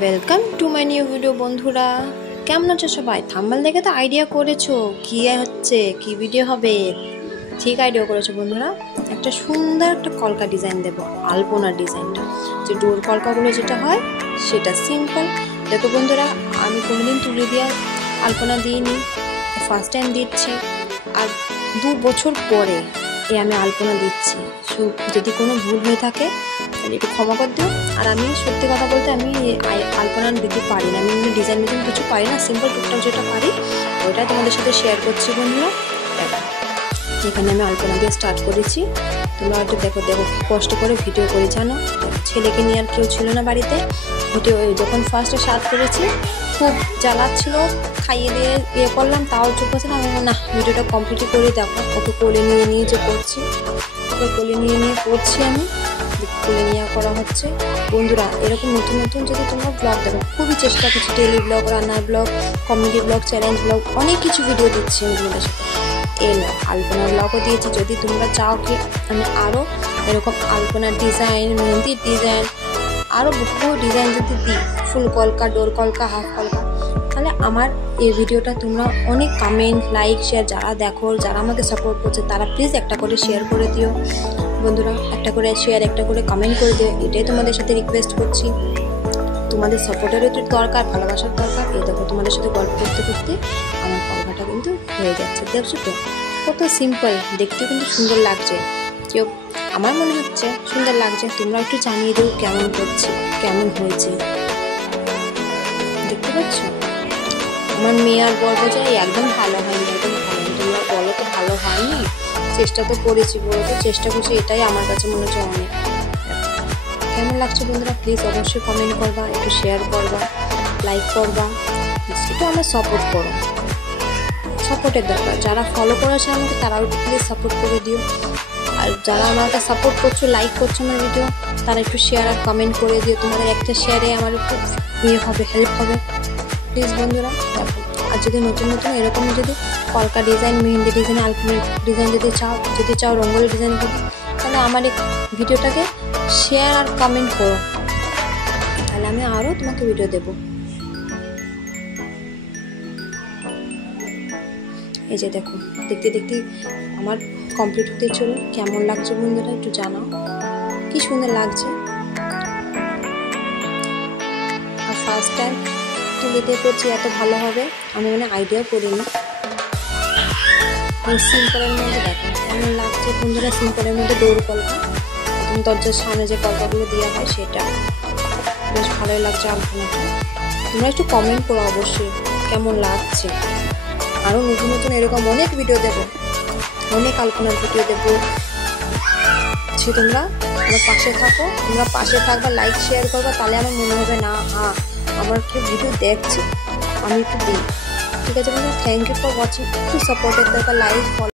Welcome to my new video. বন্ধুরা কেমন আছো সবাই? থাম্বনেল দেখে তো আইডিয়া করেছো কি হচ্ছে, কি ভিডিও হবে। ঠিক আইডিয়া করেছো বন্ধুরা। একটা সুন্দর একটা কলকা ডিজাইন দেবো, আলপনার ডিজাইনটা, যে ডোর কলকাগুলো যেটা হয় সেটা সিম্পল। দেখো বন্ধুরা, আমি কোনোদিন তুলি দিয়ে আলপনা দিইনি, ফার্স্ট টাইম দিচ্ছি। আর 2 বছর পরে আমি আলপনা দিচ্ছি। যদি কোনো ভুল হয়ে থাকে তাহলে একটু ক্ষমা করে দিও। আর আমি সত্যি কথা বলতে আমি আলপনা দিতে পারি না, আমি ডিজাইন কিছু পারি না। সিম্পল টুকটাক যেটা পারি ওইটা তোমাদের সাথে শেয়ার করছি বন্ধুরা। এখানে আমি আলপনা দিয়ে স্টার্ট করেছি। তোমরা হয়তো দেখো কষ্ট করে ভিডিও করে জানো। ছেলেকে নিয়ে আর কেউ ছিল না বাড়িতে। ভিডিও যখন ফার্স্টে স্টার্ট করেছি খুব জ্বালাচ্ছিল, খাইয়ে দিয়ে করলাম, তাও চুপ আছে না। আমি না, ভিডিওটা কমপ্লিট করে দেখো। ওকে কোলে নিয়ে যে করছি, ওকে কোলে নিয়ে করছি, আমি কোলে নিয়ে করা হচ্ছে। বন্ধুরা এরকম নতুন নতুন যদি তোমরা ব্লগ দেখো, খুবই চেষ্টা করছি, ডেলি ব্লগ, রান্নার blog, comedy blog, challenge blog, অনেক কিছু ভিডিও দিচ্ছি আমি তোমাদের সাথে। আলপনার ব্লগও দিয়েছি। যদি তোমরা চাও কি আমি আরও এরকম আলপনার ডিজাইন, মেহেন্দির ডিজাইন, আরও বহু ডিজাইন যদি দিই, ফুল কলকা, ডোর কলকা, হাফ কলকা, তাহলে আমার এই ভিডিওটা তোমরা অনেক কমেন্ট, লাইক, শেয়ার, যারা দেখো, যারা আমাকে সাপোর্ট করছে তারা প্লিজ একটা করে শেয়ার করে দিও বন্ধুরা। একটা করে শেয়ার, একটা করে কমেন্ট করে দিও, এটাই তোমাদের সাথে রিকোয়েস্ট করছি। তোমাদের সাপোর্টেরও একটু দরকার, ভালোবাসার দরকার। এই দেখো তোমাদের সাথে গল্প করতে করতে আমার কলকাটা কিন্তু হয়ে যাচ্ছে। দেখছো তো কত সিম্পল, দেখতে কিন্তু সুন্দর লাগছে। কেউ আমার মনে হচ্ছে সুন্দর লাগছে। তোমরা একটু জানিয়ে দিও কেমন করছি, কেমন হয়েছে। দেখতে পাচ্ছ আমার মেয়ে আর বলবো যে একদম ভালো হয়নি, একদম ভালো হয়নি। তোমরা বলো তো ভালো হয়নি, চেষ্টা তো করেছি, বলো তো চেষ্টা করছি, এটাই আমার কাছে মনে হচ্ছে অনেক। কেমন লাগছে বন্ধুরা প্লিজ অবশ্যই কমেন্ট করবা, একটু শেয়ার করবা, লাইক করবা, একটু আমার সাপোর্ট করো। সাপোর্টের দরকার। যারা ফলো করেছে আমাকে তারাও একটু প্লিজ সাপোর্ট করে দিও। আর যারা আমাকে সাপোর্ট করছো, লাইক করছো আমার ভিডিও, তারা একটু শেয়ার আর কমেন্ট করে দিও। তোমাদের একটা শেয়ারে আমার একটু হবে, হেল্প হবে প্লিজ বন্ধুরা। দেখো, আর যদি নতুন নতুন এরকম যদি কলকা ডিজাইন, মেহেন্দি ডিজাইন, আলপনা ডিজাইন যদি চাও রঙ্গোলি ডিজাইন করো, তাহলে আমার এই ভিডিওটাকে শেয়ার আর কমেন্ট করো, তাহলে আমি আরও তোমাকে ভিডিও দেবো। এই যে দেখো, দেখতে দেখতে আমার কমপ্লিট হতে চলো। কেমন লাগছে বন্ধুরা একটু জানাও, কি সুন্দর লাগছে। আর ফার্স্ট টাইম তুলে দিয়ে করছি, এত ভালো হবে আমি আইডিয়াও করিনি। সিম্পলের মধ্যে দেখো কেমন লাগছে বন্ধুরা। সিম্পলের মধ্যে ডোর কলকা, একদম দরজার সামনে যে কলকাগুলো দেওয়া হয় সেটা বেশ ভালোই লাগছে আলপনাটা। তোমরা একটু কমেন্ট করো অবশ্যই কেমন লাগছে। আরও নতুন নতুন এরকম অনেক ভিডিও দেবো, অনেক আলপনার ভিডিও দেবো। তোমরা আমার পাশে থাকো, তোমরা পাশে থাকবা, লাইক শেয়ার করবা, তাহলে আমার মনে হবে না হ্যাঁ আমার কেউ ভিডিও দেখছে, আমি একটু দিই। ঠিক আছে বন্ধু, থ্যাংক ইউ ফর ওয়াচিং। একটু সাপোর্টের দরকার, লাইক